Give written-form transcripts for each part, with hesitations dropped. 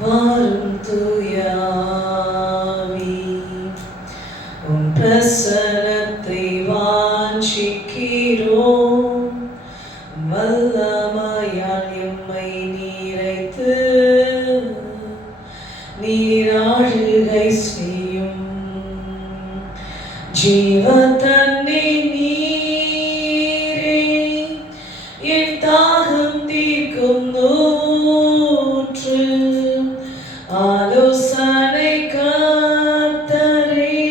வாரும் தூயாவி உம் பிரசனத்தை வாஞ்சிக்கிறோம். வல்லமையால் எம்மை நீரைத்து நீராழுகை செய்யும். ஜீவ தண்ணீர் நீரே என் தாகம் தீர்க்கும் ஊற்று. ஆலோசனை கர்த்தரே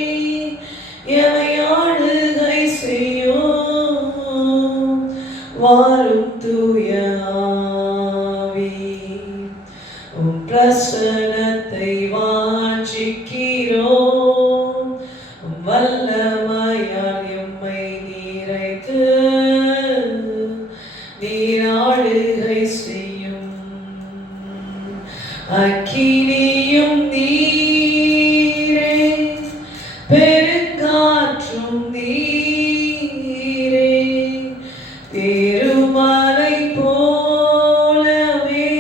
எமை ஆளுகை செய்யும். வாரும் தூய ஆவி உம் பிரசனத்தை வாஞ்சிக்கிறோம். உம் வல்லமையால் எம்மை நீரைத்து நீராளுகை செய்யும். அக்கினியும் நீரே பெருங்காற்றும் நீரே பெருமலை போலவே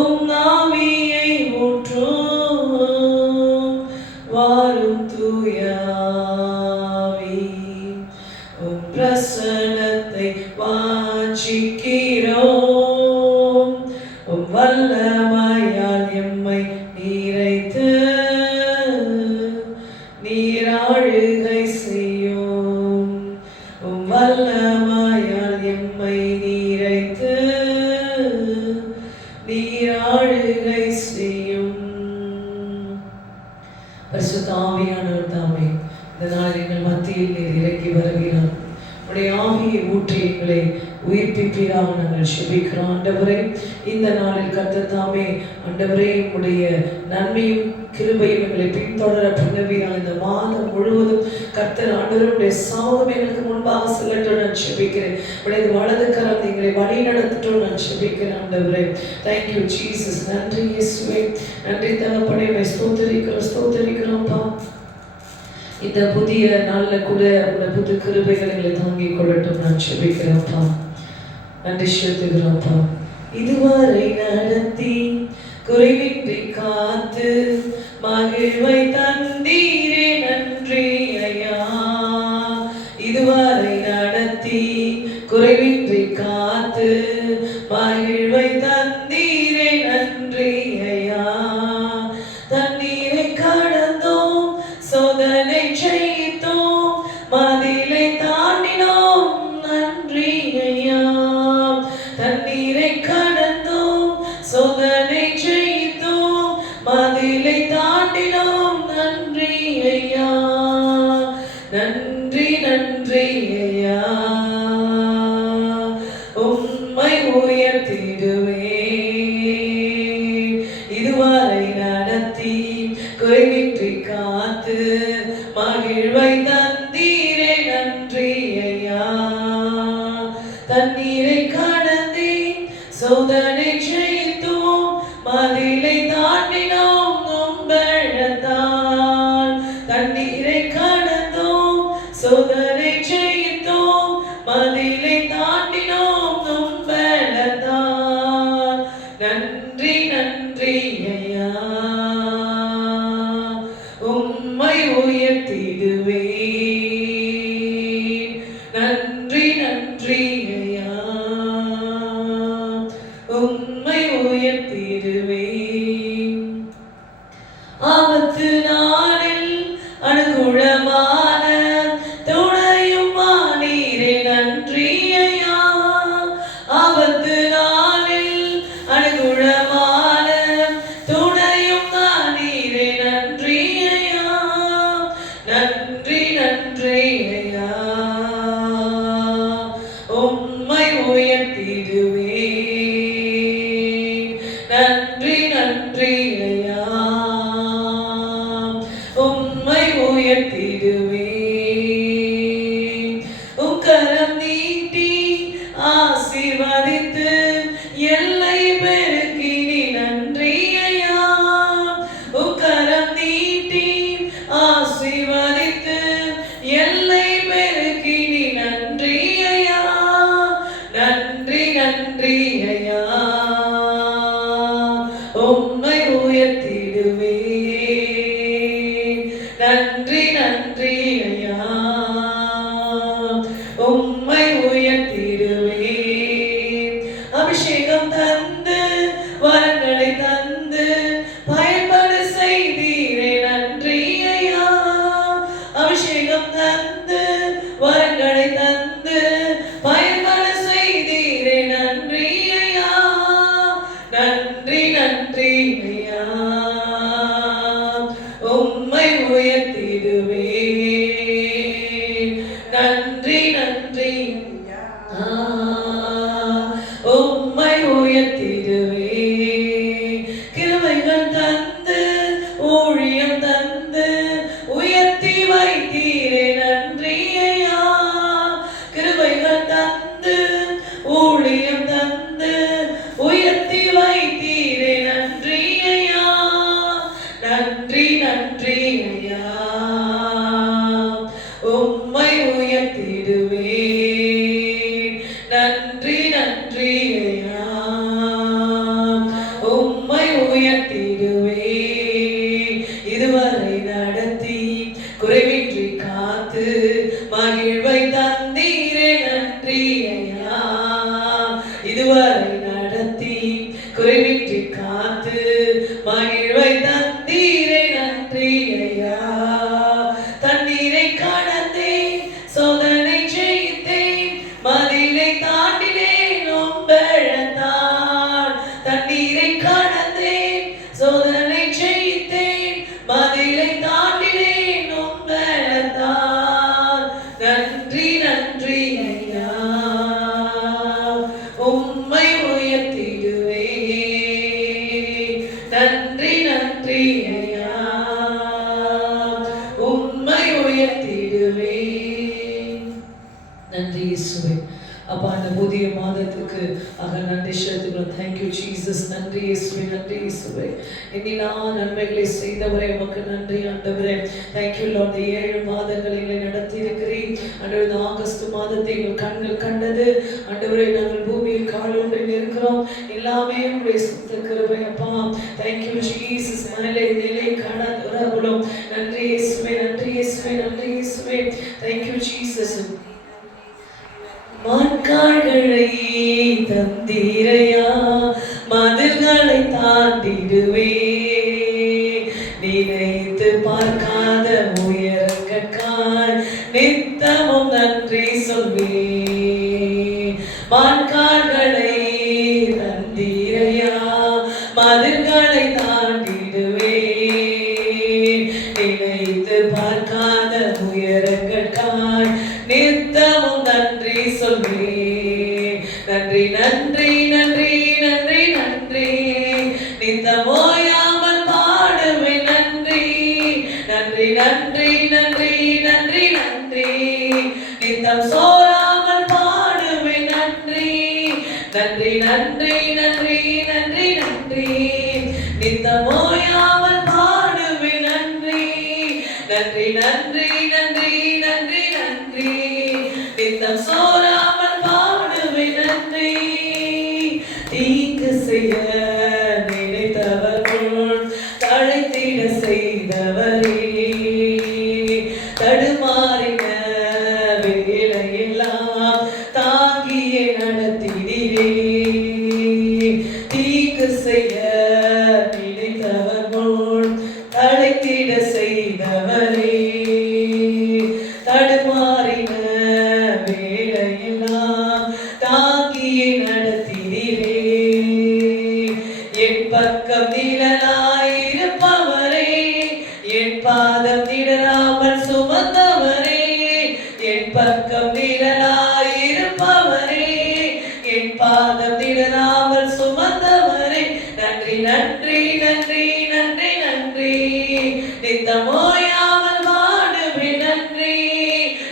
உம் ஆவியை ஊற்றும். வாரும் தூய ஆவி உம் பிரசனத்தை வாஞ்சிக்கிறோம். உம் வல்லமையால் எம்மை நீரைத்து நீராழுகை செய்யும். உம் வல்லமையால் எம்மை நீரைத்து நீராழுகை செய்யும். பரிசுத்த ஆவியானவர் தாமே இந்த நாளில் எங்கள் மத்தியில் நீர் இறங்கி வருகிறார். உடைய ஆவியை ஊற்றி எங்களை உயிர்ப்பிப்பீராக நாங்கள் செபிக்கிறோம். ஆண்டவரே, இந்த நாளில் கர்த்தர் தாமே ஆண்டவரே உடைய நன்மையும் கிருபையும் எங்களை பின்தொடர பண்ணுவீராக. இந்த மாதம் முழுவதும் கர்த்தர் ஆண்டவருடைய சமூகம் எங்களுக்கு முன்பாக செல்லட்டும் நான் செபிக்கிறேன். உடைய வலது கரம் எங்களை வழி நடத்தட்டும் நான் செபிக்கிறேன். ஆண்டவரே, தேங்க்யூ ஜீசஸ். நன்றி இயேசுவே, நன்றி தகப்பனே, ஸ்தோத்திரிக்கிறோம்ப்பா. இந்த புதிய நாளில் கூட உடைய புது கிருபைகள் எங்களை தாங்கிக் கொள்ளட்டும் நான் செபிக்கிறேன்ப்பா. நன்றி செலுத்துகிறோம்ப்பா. இதுவரை நடத்தி குறைவின்றி காத்து மகிழ்வை தந்தீரே நன்றி ஐயா. இதுவரை நடத்தி குறைவின்றி காத்து மகிழ்வை தந்தீரே நன்றி ஐயா. தண்ணீரை கடந்தோம், சோதனை ஜெயித்தோம், மதிலை தாண்டினோம் நன்றி ஐயா. தண்ணீரை கடந்தோம், சோதனை ஜெயித்தோம், மதிலை தாண்டினோம் நன்றி ஐயா. நன்றி நன்றி ஐயா. உம்மை உயர்த்திடுவேன். இதுவரை நடத்தி குறைவின்றி காத்து மகிழ்வை தந்தீரே நன்றி ஐயா. தண்ணீரை கடந்தேன், சோதனை ஜெயித்தோம், மதிலை தாண்டினோம் உம்பழத்தான். தண்ணீரை கடந்தோம், சோதனை ஜெயித்தோம், மதிலை தாண்டினோம் உம்பழத்தான். நன்றி நன்றி ஐயா. உம்மை உயர்த்திடுவேன். நன்றி நன்றி ஐயா. நன்றி நன்றி உம்மை உயர்த்திடுவே. கிருபைகள் தந்து ஊழியம் தந்து உயர்த்தி வைத்தீரே நன்றி ஐயா. கிருபைகள் தந்து ஊழியம் தந்து உயர்த்தி வைத்தீரே நன்றி ஐயா. நன்றி நன்றி ஐயா உம்மை உயர்த்திடுவே. நன்றி நன்றி ஐயா உம்மை உயர்த்திடுவே. இதுவரை நடத்தி குறைவின்றி காத்து மகிழ்வை தந்தீரே நன்றி ஐயா. இதுவரை நடத்தி குறைவின்றி காத்து மகிழ்வை தந்தீரே நன்றி ஐயா. தண்ணீரை கடந்தேன் சோதனை ஜெயித்தேன் மதிலை தாண்டினேன் உம்பழத்தான். தண்ணீரை கடந்தேன் சோதனை ஜெயித்தேன் மதிலை தாண்டினேன் உம்பழத்தான். நன்றி நன்றி ஐயா உம்மை உயர்த்திடுவே. நன்றி நன்றி ஐயா உம்மை உயர்த்திடுவே. நன்றி இயேசுவே. அப்பா அந்த புதிய மாதத்துக்கு நன்றி செலுத்துகிறோம். Thank you Jesus. நன்றி இயேசுவே. நன்றி இயேசுவே. எண்ணிலா நன்மைகளை செய்தவரே உமக்கு நன்றி ஆண்டவரே. Thank you Lord. இந்த 7 மாதங்களை எங்களை நடத்தி இருக்கிறீர் ஆண்டவரே. இந்த ஆகஸ்ட் மாதத்தை எங்கள் கண்கள் கண்டது ஆண்டவரே. நாங்கள் பூமியில் காலொன்றில் இருக்கிறோம். எல்லாமே உங்களுடைய சுத்த கிருபை அப்பா. Thank you Jesus. மனலை நிலை காணாதவர்களும் நன்றி இயேசுவே. நன்றி இயேசுவே. நன்றி இயேசுவே. Thank you Jesus. மான்கால்களை தந்தீரையா மதில்களை தாண்டிடுவே. நினைத்து பார்க்காத உயரங்கற்காய் நித்தமும் நன்றி சொல்வே. மான்கால்களை தந்தீரையா மதில்களை தாண்டிடுவே. நினைத்து பார்க்காத உயரங்கற்காய் நித்தமும் நன்றி சொல்வே. நன்றி நன்றி நன்றி நன்றி நன்றி நித்தம் ஓயாமல் பாடுவே. நன்றி நன்றி நன்றி நன்றி நன்றி நன்றி நித்தம் சோராமல் பாடுவே. நன்றி நன்றி நன்றி நன்றி நன்றி நன்றி நித்தம் ஓயாமல் பாடுவே. நன்றி நன்றி நன்றி நன்றி நன்றி நன்றி நித்தம் சோராமல் பாடுவே. நன்றி தீங்கு செய்ய நினைத்தவர்கள் தழைத்திட செய்தவரே. தடுமாறின வேளையெல்லாம் தாங்கியே நடத்தினீரே. தீங்கு செய்ய நினைத்தவர்கள் தழைத்திட செய்தவரே. தடுமாறின வேளையெல்லாம் தாங்கியே நடத்தினீரே. என் பக்கம் நிழலாயிருப்பவரே. என் பாதம் நிழலாமல் சுமந்தவரே. என் பக்கம் நிழலாயிருப்பவரே. என் பாதம் நிழலாமல் சுமந்தவரே. நன்றி நன்றி நன்றி நன்றி நன்றி நித்தம் ஓயாமல் பாடுவே. நன்றி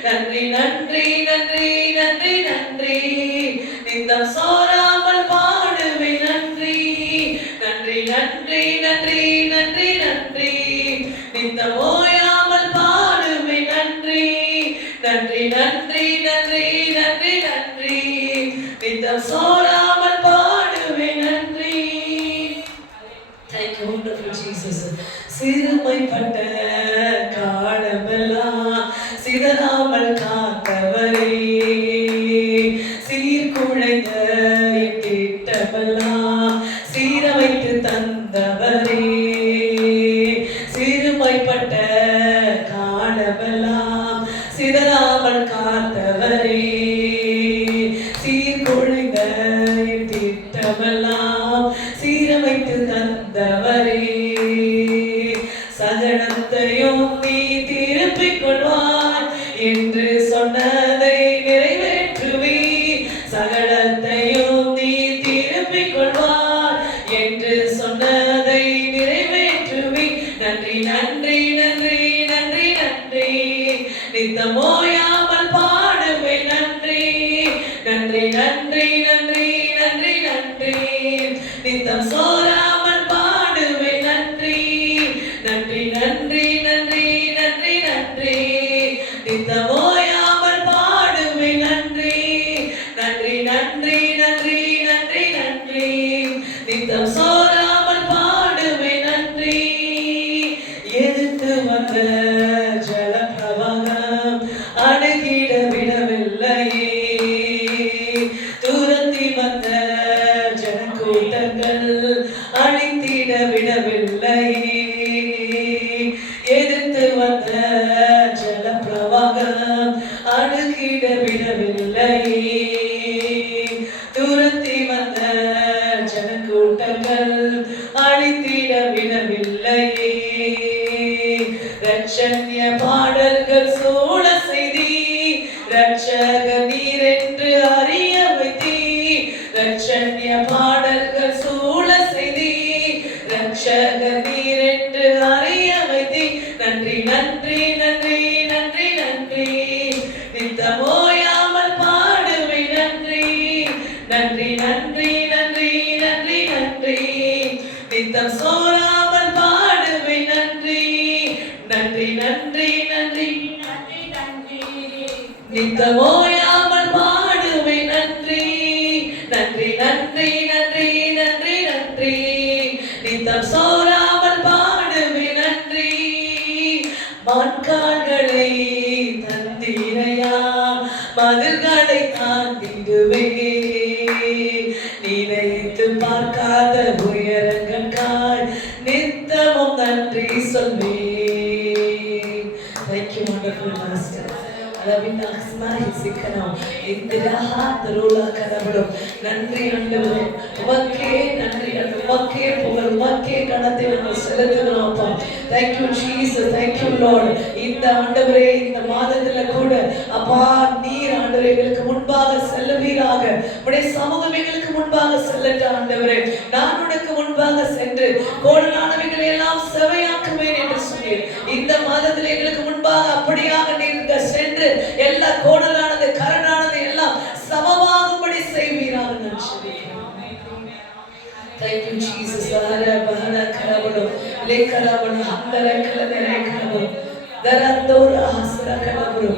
நன்றி நன்றி நன்றி நன்றி நன்றி நித்தம் சோராமல் பாடுவே. நன்றி நன்றி நன்றி நன்றி நன்றி நன்றி நித்தம் ஓயாமல் பாடுவே. நன்றி நன்றி நன்றி நன்றி நன்றி நன்றி நித்தம் சோரா நித்தம் சோராமல் பாடுவேன் நன்றி நன்றி நன்றி நன்றி நன்றி நன்றி நித்தம் ஓயாமல் பாடுவேன் நன்றி நன்றி நன்றி நன்றி நன்றி நன்றி நித்தம் சோராமல் பாடுவேன் நன்றி எதிர்த்து வந்த ஜலப்பிரவாகம் அணுகிட விடவில்லையே துரத்தி வந்த ஜனக்கூட்டங்கள் அழித்திட விடவில்லையே எதிர்த்து வந்த ஜலப்பிரவாகம் அணுகிட விடவில்லையே துரத்தி வந்த ஜனக்கூட்டங்கள் அழித்திட விடவில்லையே ரட்சண்ய பாடல்கள் சூழ செய்தி ரட்சக நீர் என்று அறிய வைத்தி ரட்சண்ய பாடல்கள் சூழ செய்தி ரட்சக நீர் என்று அறிய வைத்தி நன்றி நன்றி நன்றி நன்றி நன்றி நித்தம் ஓயாமல் பாடுவேன் நன்றி நன்றி நன்றி நன்றி நன்றி நன்றி நித்தம் சோராமல் பாடுவேன் நன்றி நன்றி நன்றி நன்றி நன்றி நன்றி நித்தம் ஓயாமல் பாடுவேன் நன்றி நன்றி நன்றி நன்றி நன்றி நன்றி நித்தம் சோராமல் பாடுவேன் நன்றி மான்கால்களை தந்திரையா மதில்களை தாண்டிடுவே நினைத்து பார்க்காத உயரங்கள் நித்தமும் நன்றி சொல்வே. Thank you, wonderful Master. நன்றி ஆண்டவரே, உமக்கே நன்றி, உமக்கே புகழ், உமக்கே கணத்தை நாங்கள் செலுத்துகிறோம் அப்பா. Thank you Jesus, thank you Lord. இந்த ஆண்டவரே இந்த மாதத்துல கூட அப்பா நீர் ஆண்டவரே எங்களுக்கு முன்பாக செல்லுவீராக. உம்முடைய சமூகம் எங்களுக்கு முன்பாக செல்லட்டும் ஆண்டவரே. நான் உனக்கு முன்பாக சென்று கோடலானவைகளை எல்லாம் செவையாக்குவேன் என்று சொன்னீர். இந்த மாதத்தில் எங்களுக்கு முன்பாக அப்படியாக நீர் சென்று எல்லா கோடலானது கரடானது எல்லாம் சமமாகும்படி செய்வீராக. Thank you Jesus. அரபன கரவளோ லேக்கரவளோ ஹந்தரக்கலதே ரேக்கரவளோ தரந்தோர ஹஸ்ர கரவளோ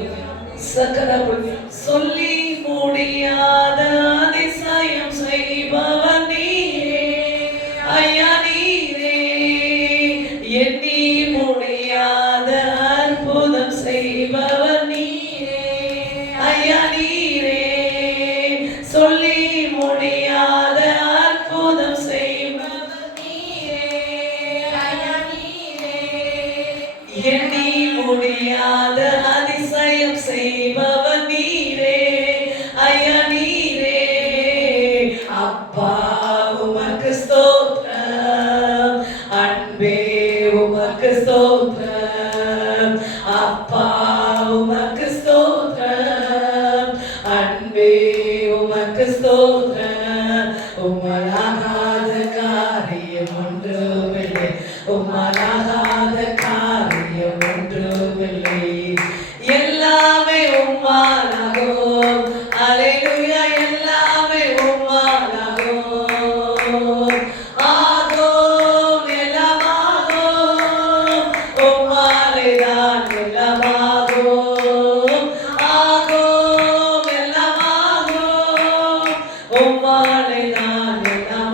சக்கரவளோ சொல்லி முடியாத அதிசயம் செய்பவர் நீரே ஐயா நீரே எண்ணி முடியாத அற்புதம் செய்பவர் நீரே ஐயா நீரே சொல்லி முடியாத அற்புதம் செய்பவர் நீரே ஐயா நீரே எண்ணி முடியாத அதிசயம் செய்பவர் நீரே ஐயா நீரே அப்பா உமக்கு ஸ்தோத்திரம் அன்பே உமக்கு ஸ்தோத்திரம் அப்பா உமக்கு ஸ்தோத்திரம் அன்பே உமக்கு ஸ்தோத்திரம் உம்மலாகாத காரியம் ஒன்றுமில்லை உம்மலாகாத காரியம் ஒன்றுமில்லை எல்லாமே உம்மாலாகும் அல்லேலூயா எல்லாமே உம்மாலாகும் ஆகும் எல்லாமாகும் உம்மாலேதான் எல்லாமாகும் ஆகும் எல்லாமாகும் உம்மாலேதான் எல்லாமாகும்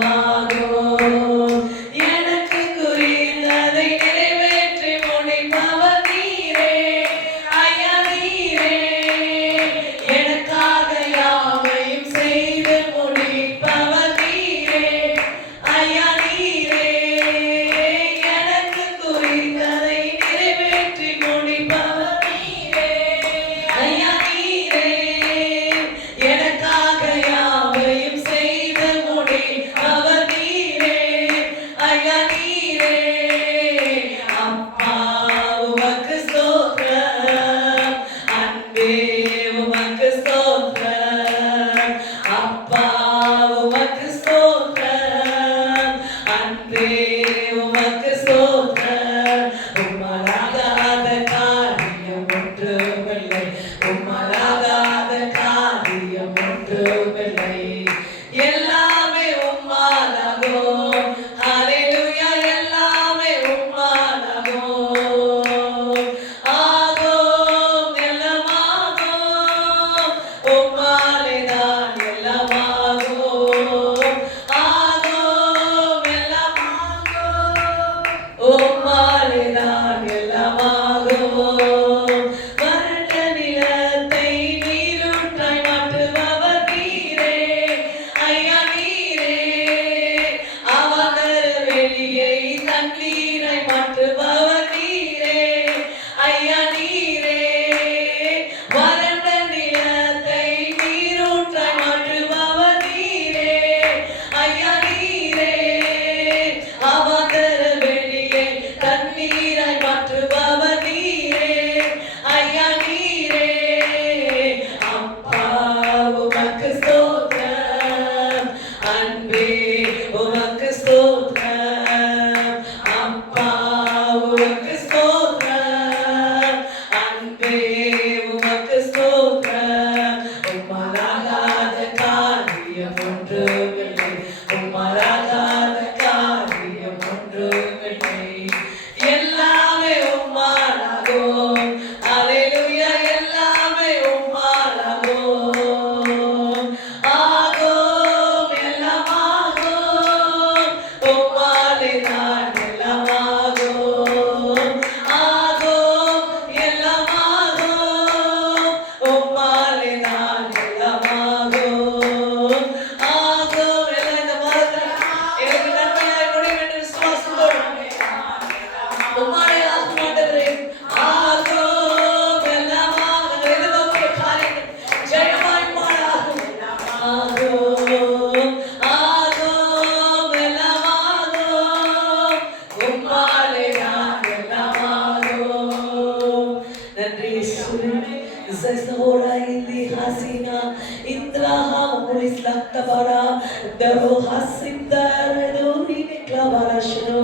Daro hasindar dori niklavarashno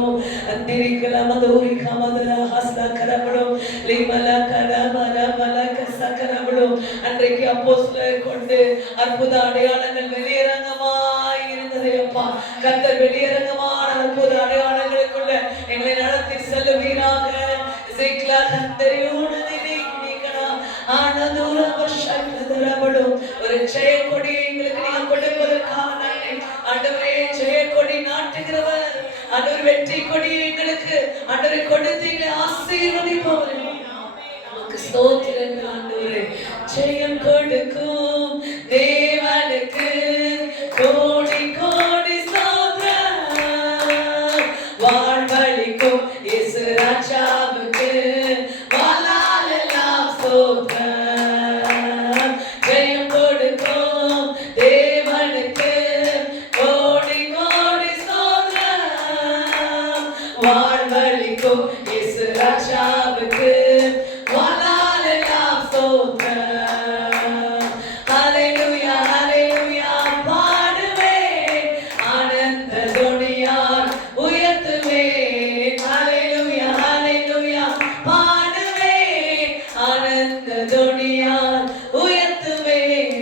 andirikla madori kamadara hasla karablo limala kadamara malaka sakarablo அன்றைக்கு அப்போஸ்தலரை கொண்டு அற்புத அடையாளங்கள் வெளியரங்கமாய் இருந்தது அப்பா. கர்த்தர் வெளியரங்கமான அற்புத அடையாளங்களுக்குள்ள எங்களை நடத்தி செல்லுவீராக. ஜிக்லா தந்தரியோடு நினைக்கிறா ஆனதுர வர்ஷக்கதரபடும் ஒரு ஜெய கொடியை எங்களுக்கு நீங்க கொடுப்பதற்காக நன்றி ஆண்டவரே. ஜெய கொடி நாட்டுகிறவர் ஆண்டவர், வெற்றி கொடியை எங்களுக்கு ஆண்டவரை கொடுத்தீங்களே, ஆசீர்வதிப்பவரே நமக்கு ஸ்தோத்திரங்கள் ஆண்டவரே. ஜெயம் கொடுக்கும் தேவனுக்கு கோடி கோடி ஸ்தோத்திரம், வாழ்வளிக்கும் இயேசு ராஜாவுக்கு வாழாலெல்லாம் ஸ்தோத்திரம். ஜெயம் கொடுக்கும் தேவனுக்கு கோடி கோடி ஸ்தோத்திரம், வாழ்வளிக்கும் இயேசு ராஜாவுக்கு வாழாலெல்லாம் ஸ்தோத்திரம். ஹல்லேலூயா ஹல்லேலூயா பாடுவேன், ஆனந்த துணியால் உயர்த்துவேன். ஹல்லேலூயா ஹல்லேலூயா பாடுவேன், ஆனந்த துணியால் உயர்த்துவேன்.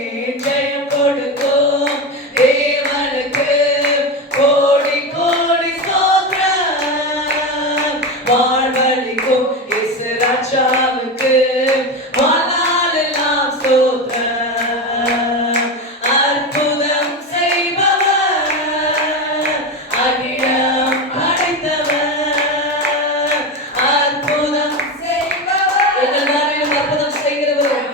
ஜெயம் கொடுக்கும் தேவனுக்கு கோடி கோடி ஸ்தோத்திரம், வாழ்வளிக்கும் இயேசு ராஜாவுக்கு வாழாலெல்லாம் ஸ்தோத்திரம். அற்புதம் செய்பவர், அகிலம் படைத்தவர், அற்புதம் செய்பவர், எங்கள் நாளிலும் அற்புதம் செய்கிறவர்,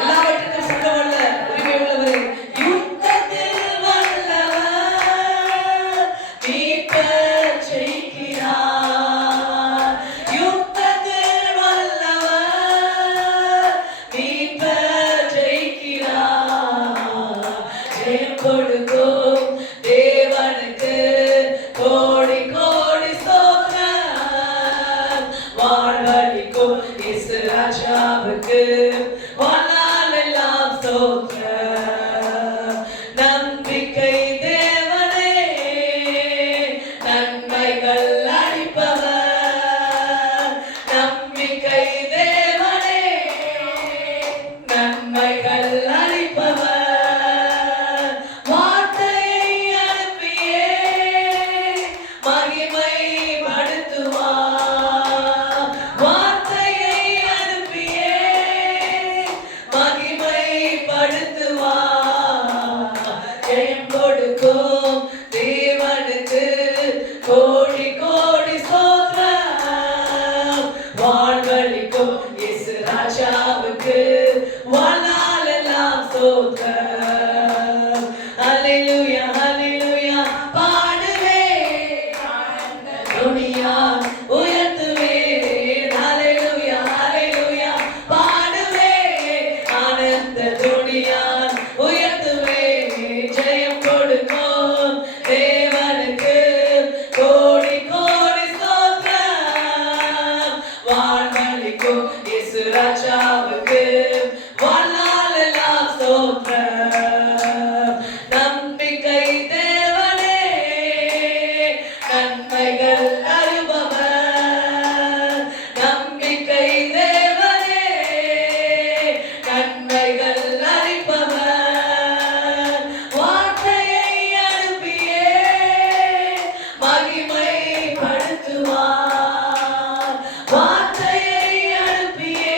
எல்லாவற்றுக்கும் சகல உரிமை உள்ளவர், யுத்தத்தில் வல்லவர், மீட்பர் ஜெயிக்கிறார். யுத்தத்தில் வல்லவர், மீட்பர் ஜெயிக்கிறார். ஜெயம் கொடுக்கும் தேவனுக்கு கோடி கோடி ஸ்தோத்திரம், வாழ்வளிக்கும் இயேசு ராஜாவுக்கு வாழாலெல்லாம் ஸ்தோத்திரம். நம்பிக்கை தேவனே, நன்மைகள் அளிப்பவர், நம்பிக்கை தேவனே, நன்மைகள் அளிப்பவர், வார்த்தையை அனுப்பியே மகிமைப்படுத்துவார். வார்த்தையை அனுப்பியே மகிமைப்படுத்துவார். ஜெயம் கொடுக்கும் தேவனுக்கு கோடி கோடி ஸ்தோத்திரம், வாழ்வளிக்கும் இயேசு ராஜாவுக்கு வாழாலெல்லாம் ஸ்தோத்திரம். ஹல்லேலூயா ஹல்லேலூயா பாடுவேன், துணியால் உயர்த்துவேன். ஹல்லேலூயா ஹல்லேலூயா பாடுவேன், ஆனந்த துணியால் உயர்த்துவேன். ஜெயம் கொடுக்கும் தேவனுக்கு கோடி கோடி ஸ்தோத்திரம், வாழ்வளிக்கும் இயேசு ராஜாவுக்கு வாழாலெல்லாம் ஸ்தோத்திரம். நம்பிக்கை தேவனே, நன்மைகள் அருபவர், நம்பிக்கை தேவனே, நன்மைகள் அளிப்பவர், வார்த்தையை அனுப்பியே மகிமைப்படுத்துவார். வார்த்தையை அனுப்பியே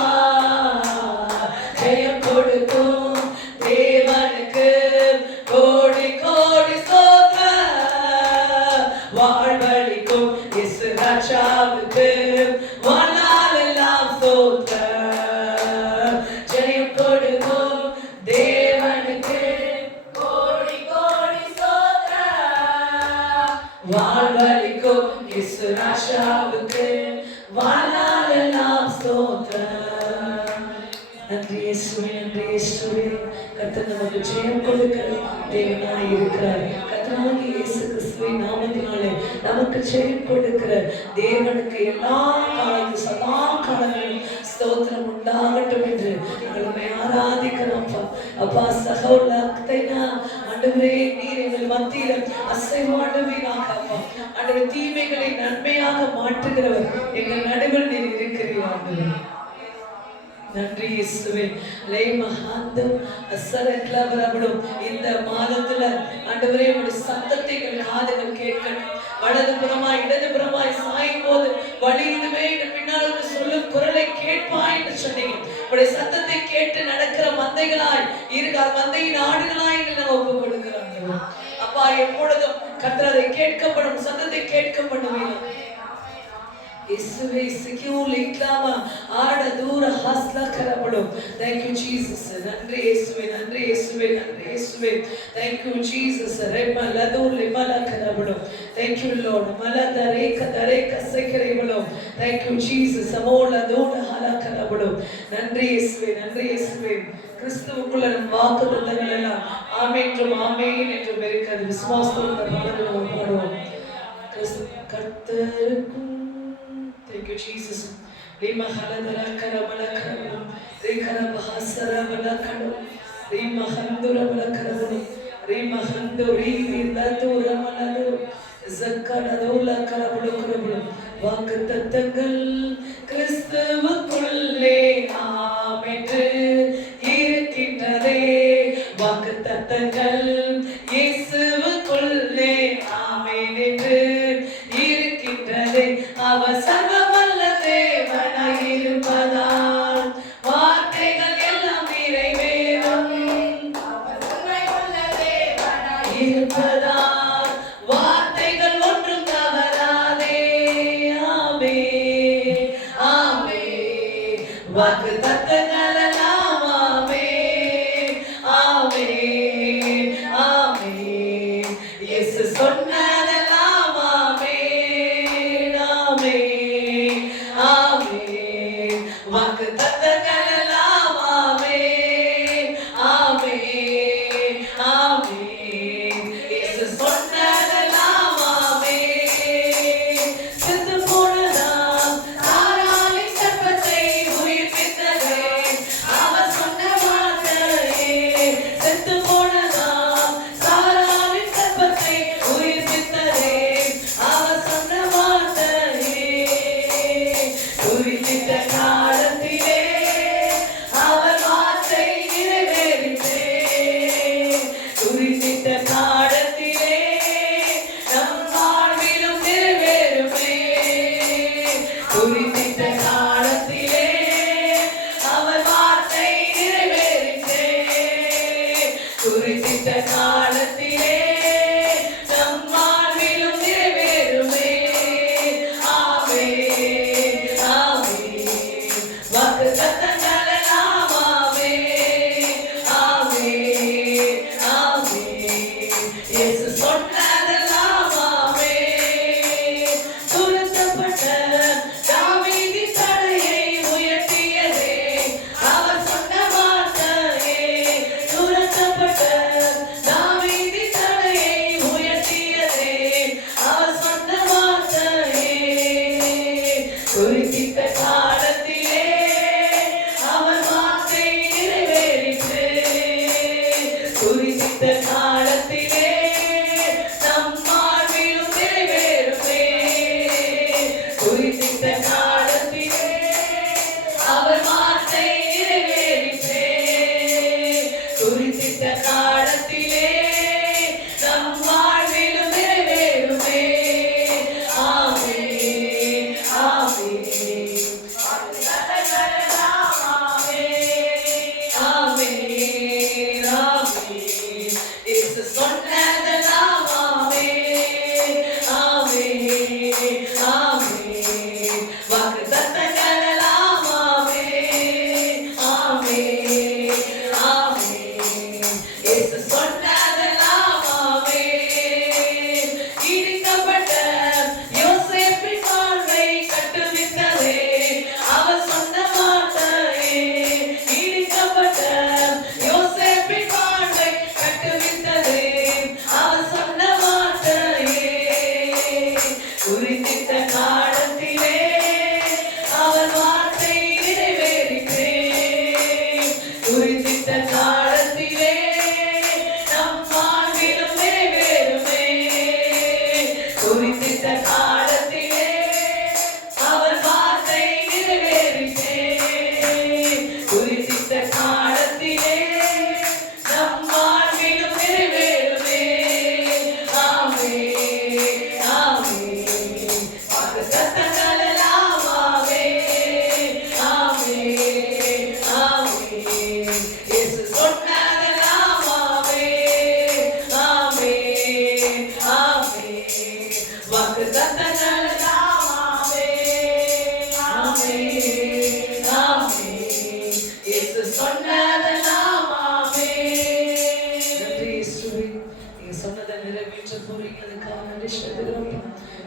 மகிமைப்படுத்துவார். ஜெயம் கொடுக்கும் தேவனுக்கு கோடி கோடி ஸ்தோத்திரம், வாழ்வளிக்கும் இயேசு ராஜாவுக்கு வாழாலெல்லாம் ஸ்தோத்திரம். ஜெயம் கொடுக்கும் தேவனுக்கு கோடி கோடி ஸ்தோத்திரம், வாழ்வளிக்கும் இயேசு ராஜாவுக்கு வாழாலெல்லாம் ஸ்தோத்திரம். நன்றி இயேசுவே, நன்றி இயேசுவே. கர்த்தர் நமக்கு ஜெயம் கொடுக்கிற தேவனாய் இருக்கிறார். கர்த்தராகிய இயேசு கிறிஸ்துவின் நாமத்தினாலே நமக்கு ஜெயம் கொடுக்கிற தேவனுக்கு எல்லா காலத்திலும் சதா காலங்களிலும் ஸ்தோத்திரம் உண்டாகட்டும் என்று நாங்கள் உம்மை ஆராதிக்கிறோம் அப்பா. அப்பா சகோலக்தைனா ஆண்டவரே நீர் எங்கள் மத்தியில் அசைவாடுவீராக அப்பா. ஆண்டவரே தீமைகளை நன்மையாக மாற்றுகிறவர் எங்கள் நடுவில் நீர் இருக்கிறீர் ஆண்டவரே. நன்றி இயேசுவே. லேமஹாந்தம் அசரக்லவரபடும் இந்த மாதத்துல ஆண்டவரே உம்முடைய சத்தத்தை எங்கள் காதுகள் கேட்கணும். வலது புறமாய் இடது புறமாய் சாயும் போது வழி இதுவே பின்னால் சொல்லும் குரலை கேட்பாய் என்று சொன்னீங்க. உடைய சத்தத்தை கேட்டு நடக்கிற மந்தைகளாய் இருக்க மந்தையின் ஆடுகளாய் நாங்கள் ஒப்புக் கொடுக்கிறோம் அப்பா. எப்பொழுதும் கர்த்தரை கேட்கப்படும் சத்தத்தை கேட்க பண்ணுவீங்க இயேசுவே. securely clama ஆட தூர ஹஸ்ல கரபடும். thank you jesus. நன்றி இயேசுவே, நன்றி இயேசுவே, நன்றி இயேசுவே. thank you jesus. ரெம லதூர் லிமல கரபடும். thank you lord. மல தரேக சக்கரேபடும். thank you jesus. அமோல தூர ஹல கரபடும். நன்றி இயேசுவே, நன்றி இயேசுவே. கிறிஸ்துவுக்குள்ள நம் வாக்குத்தத்தங்கள் எல்லாம் ஆமென் என்றும் ஆமென் என்றும் இருக்கிறது. விசுவாசத்தோடு பாடல்களை பாடுவோம். கர்த்தருக்கும் thank you jesus. lima haladara karamala karam rekara bahasara bala kadam lima handura bala karam lima handuri vidatura maladu zakkaradula karabulu karabulu வாக்குத்தத்தங்கள் கிறிஸ்துவுக்குள்ளே ஆமென்று இருக்கின்றதே. வாக்குத்தத்தங்கள் இயேசுவுக்குள்ளே ஆமென் என்று இருக்கின்றதே. அவர் சர்வவல்ல தேவனாய் இருப்பதால் வார்த்தைகள் எல்லாம் நிறைவேறும். அவர் சர்வவல்ல தேவனாய் இருப்பதால் வார்த்தைகள் ஒன்றும் தவறாதே. ஆமென், ஆமென். வாக்குத்தத்தங்கள் எல்லாம் ஆமென், ஆமென், ஆமென். இயேசு சொன்னதெல்லாம் ஆமென், ஆமென், ஆமென். வாக்குத்தத்தங்கள் எல்லாம் ஆமென், ஆமென், ஆமென். இயேசு சொன்னதெல்லாம் ஆமென். செத்து போனதாம் சாராளின் கர்ப்பத்தை உயிர்ப்பித்ததே அவர் சொன்ன வார்த்தையே. செத்து போனதாம் சாராளின் கர்ப்பத்தை உயிர்ப்பித்ததே அவர் சொன்ன வார்த்தையே. குறிப்பிட்ட காலத்திலே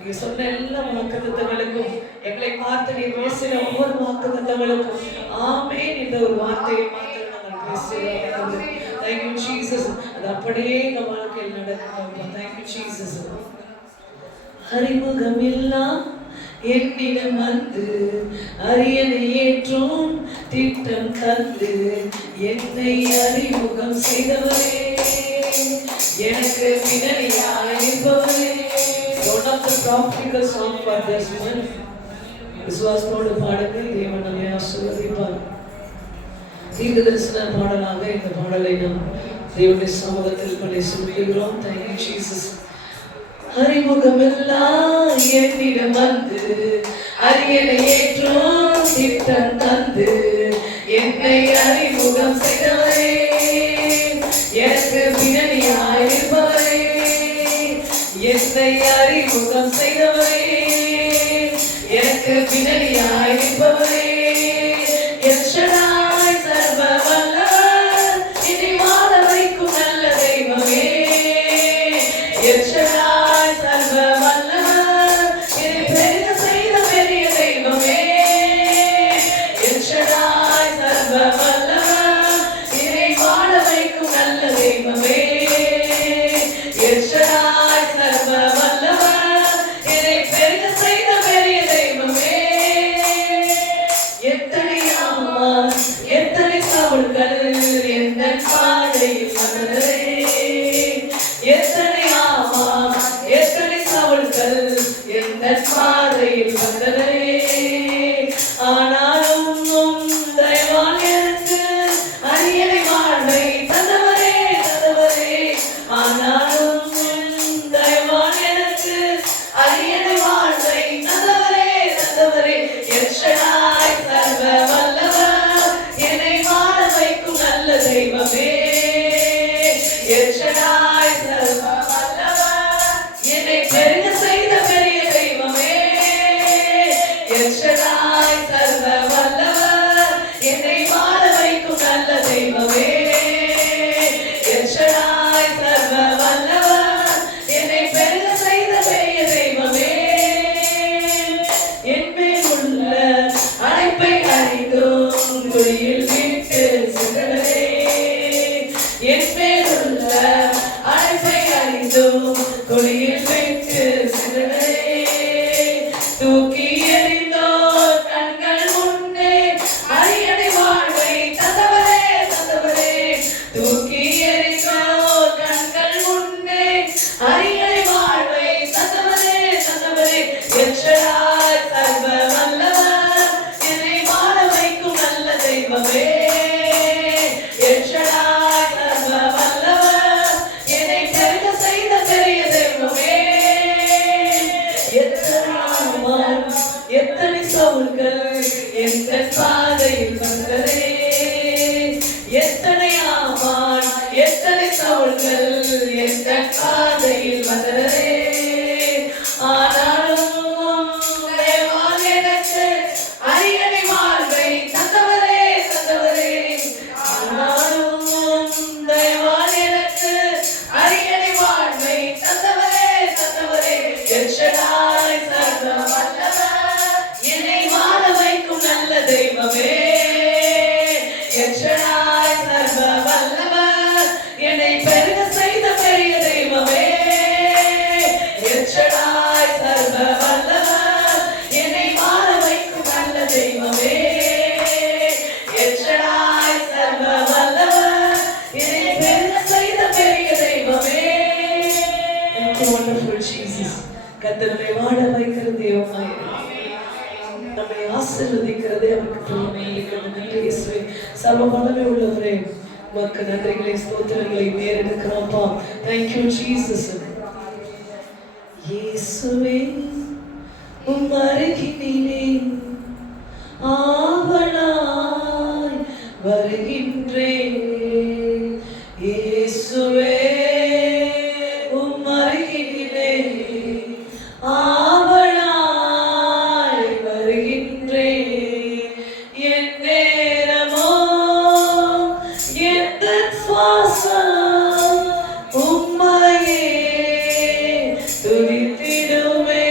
நீங்க சொன்ன எல்லா வாக்குத்தத்தங்களுக்கும், எங்களை பார்த்து நீ பேசின ஒவ்வொரு வாக்குத்தத்தங்களுக்கும் ஆமென் என்ற ஒரு வார்த்தையை மாத்திரம் நாங்கள் பேசுகிறோம். Thank you Jesus. அது அப்படியே எங்க வாழ்க்கையில் நடக்கும். Thank you Jesus. அறிமுகமில்லா என்னிடம் வந்து அரியணை ஏற்றும் திட்டம் தந்து என்னை அறிமுகம் செய்தவரே, எனக்கு பின்னணியாய் நிற்பவரே. One of the practical song for this month. விசுவாசத்தோடு பாடுங்கள், தேவன் நம்மை ஆசீர்வதிப்பார். தீர்க்கதரிசன பாடலாக இந்த பாடலை நாம் தேவனுடைய சமூகத்தில் பள்ளி சொல்லுகிறோம். Thank you Jesus. அறிமுகமில்லா என்னிடம் வந்து அரியணை ஏற்றும் திட்டம் தந்து என்னை அறிமுகம் செய்தவரே, எனக்கு பின்னணியாய் இருப்பவரே, என்னை அறிமுகம் செய்தவரே, எனக்கு பின்னணியாய் இருப்பவரே, எல் ஷடாய் சர்வ வல்லவர், என்னை வாழ வைக்கும் நல்ல தெய்வமே, எல் ஷடாய் சர்வ வல்லவர், என்னை பெருக செய்த பெரிய தெய்வமே, எல் ஷடாய் சர்வ வல்லவர், என்னை வாழ வைக்கும் நல்ல தெய்வமே, எல் ஷடாய் சர்வ வல்லவர், என்னை பெருக செய்த பெரிய தெய்வமே. எத்தனை ஆமான் எத்தனை சவுல்கள் எந்த பாதையில் வந்ததே, எத்தனை ஆமான் எத்தனை சவுல்கள் எந்த பாதையில் வந்ததே, ஆனாலும் தயவால் எனக்கு அரியணை வாழ்வை தந்தவரே தந்தவரே, ஆனாலும் தயவால் எனக்கு அரியணை வாழ்வை தந்தவரே தந்தவரே, எல் ஷடாய் சர்வ வல்லவர், என்னை வாழ வைக்கும் நல்ல தெய்வமே, எல் ஷடாய் சர்வ வல்லவர், என்னை பெருக செய்த பெரிய தெய்வமே, எல் ஷடாய் சர்வ வல்லவர், என்னை வாழ வைக்கும் நல்ல தெய்வமே, எல் ஷடாய் சர்வ வல்லவர், என்னை பெருக செய்த பெரிய தெய்வமே. என்மேல் உள்ள அழைப்பை அறிந்தும் குழியில் விட்டு சென்றவரே, என்மேல் உள்ள அழைப்பை அறிந்தும் குழியில் விட்டு சென்றவரே, தூக்கி எறிந்தோர் கண்கள் முன்னே அரியணை வாழ்வை தந்தவரே தந்தவரே, தூக்கி எறிந்தோர் கண்கள் முன்னே அரியணை வாழ்வை தந்தவரே தந்தவரே, எல் ஷடாய் சர்வ வல்லவர், என்னை வாழ வைக்கும் நல்ல தெய்வமே, எல் ஷடாய் சர்வ வல்லவர், என்னை பெருக செய்த பெரிய தெய்வமே. எத்தனை ஆமான் எத்தனை சவுல்கள் எந்த பாதையில் வந்ததே, எத்தனை ஆமான் எத்தனை சவுல்கள் எந்த பாதையில் வந்ததே, ஆனாலும் தயவால் எனக்கு அரியணை வாழ்வை தந்தவரே தந்தவரே, ஆனாலும் தயவால் எனக்கு அரியணை வாழ்வை தந்தவரே தந்தவரே, எல் ஷடாய் சர்வ வல்லவர், என்னை வாழ வைக்கும் நல்ல தெய்வமே, எல் ஷடாய் சர்வ வல்லவர், என்னை பெருக செய்த பெரிய தெய்வமே, எல் ஷடாய் சர்வ வல்லவர், என்னை வாழ வைக்கும் நல்ல தெய்வமே, எல் ஷடாய் சர்வ வல்லவர், என்னை பெருக செய்த பெரிய தெய்வமே. Thank you, wonderful Jesus. கர்த்தரை வாழ வைக்கிற தெய்வமாய் நம்மை ஆசீர்வதிக்கிறதே அவருக்கு பெருமை. நன்றி இயேசுவே, சர்வ வல்லமை உள்ளவரே, உமக்கு நன்றிகளை ஸ்தோத்திரங்களை நேரெடுக்கிறோம்ப்பா. Thank you Jesus. இயேசுவே உம் அருகினிலே ஆவலாய் வருகின்றேன், இயேசுவே உம் அருகினிலே ஆவலாய் வருகின்றேன், என் நேரமோ எந்த சுவாசம் உம்மையே துதித்திடுமே,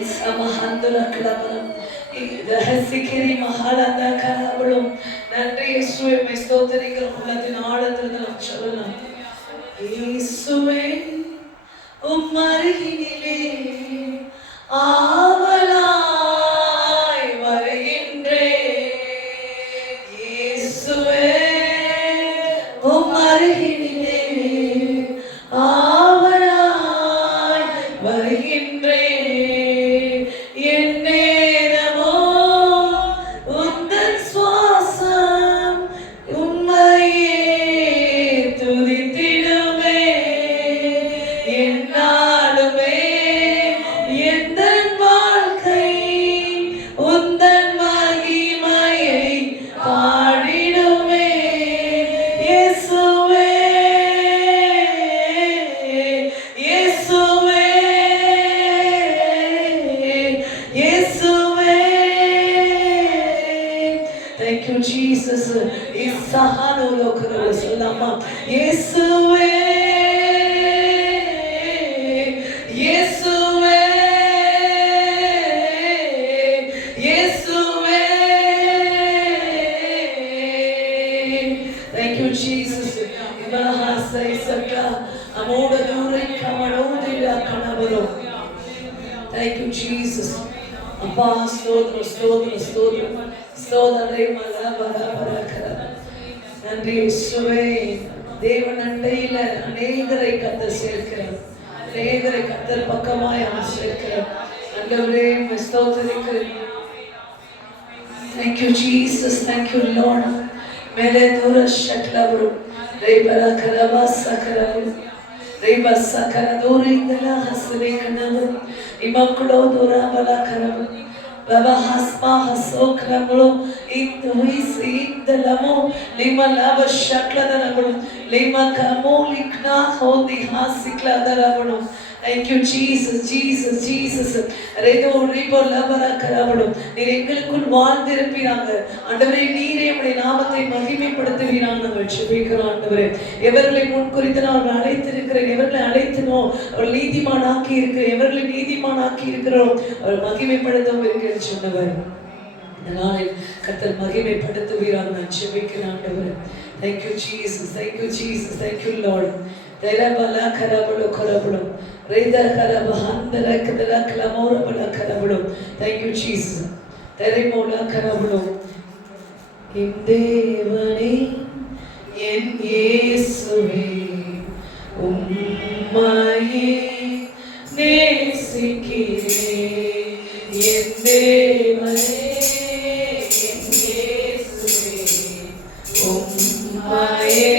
Isamahandula Kalabaram, the Hesikiri Mahalanda Kalabarum, நன்றி இயேசுவே மை ஸ்தோத்திரிக்கிறோம் உள்ளத்தின் ஆழத்திலிருந்து சொல்லலாம் இயேசுவே உம் அருகினிலே ஆவலாய் வருகின்றேன் இயேசுவே உம் அருகினிலே ஆவலாய் வருகின்றேன் Thank you, Jesus. Isahano lokro salama. Yesue, Yesue, Yesue. Thank you, Jesus. Ibahasa isaka. Amoda dure kamadodila kanabaro. Thank you, Jesus. Appa stotram, stotram, stotram. சோதனை நன்றி இயேசுவே தேவன் அண்டையில அநேகரை கர்த்தர் சேர்க்கிறார் அநேகரை கர்த்தர் பக்கமாய் சேர்க்கிறார் ஆண்டவரே ஸ்தோத்திரிக்கிறேன் Thank you Jesus thank you Lord மேலே தூர ஷட்லவரு ரேபரா கரவா சக்கரவு ரேபா சக்கர தூரிங்கலா ஹஸ்ரே கனவு இமக்குளோ தூரா பலா கரவு Baba hasma hasokra mulu intuis indalamo lima lava shakla darabulu lima kamo likna hodi hasikla darabulu Thank you Jesus Jesus Jesus redo ribo lavara karabulu நீர் எங்களுக்குள் வாழ்ந்திருப்பீராங்க ஆண்டவரே நீரே உம்முடைய நாமத்தை மகிமைப்படுத்துவீராக நாங்கள் ஜெபிக்கிறோம் ஆண்டவரே எவர்களை முன்குறித்து நான் அழைத்திருக்கிறேன் எவர்களை அழைத்தனோ அவர் நீதிமானாக்கி இருக்கிறேன் எவர்களை நீதிமானாக்கி இருக்கிறோம் அவர் மகிமைப்படுத்தவும் இருக்கிறேன் சொன்னவர் இந்த நாளில் கர்த்தர் மகிமைப்படுத்துவீராக நான் ஜெபிக்கிறேன் ஆண்டவரே Thank you Jesus thank you Jesus thank you Lord Terabala karabulu karabulu Reda karabahandala kadala klamora bala karabulu Thank you Jesus Terimola karabulu Indevane en Yesuve ummaye nesikire Indevane en Yesuve ummaye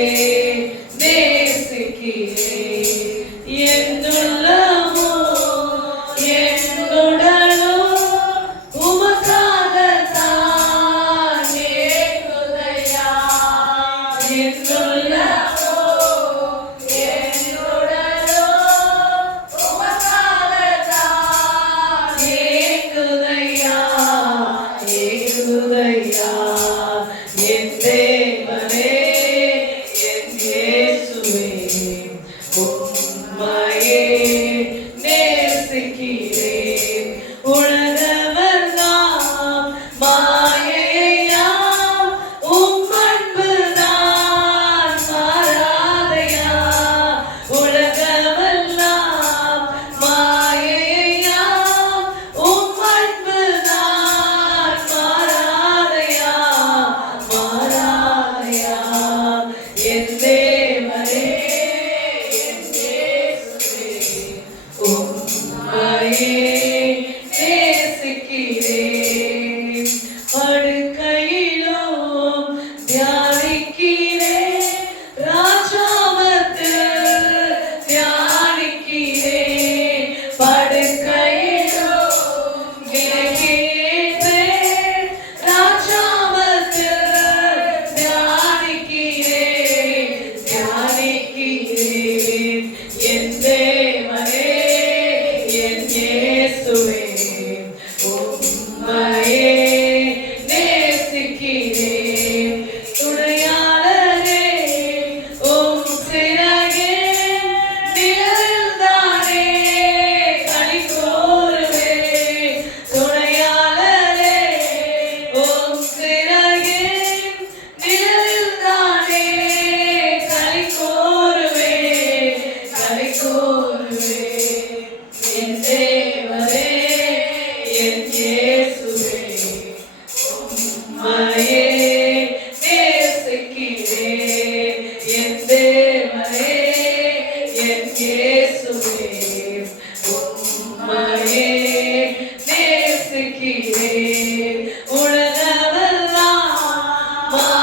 மன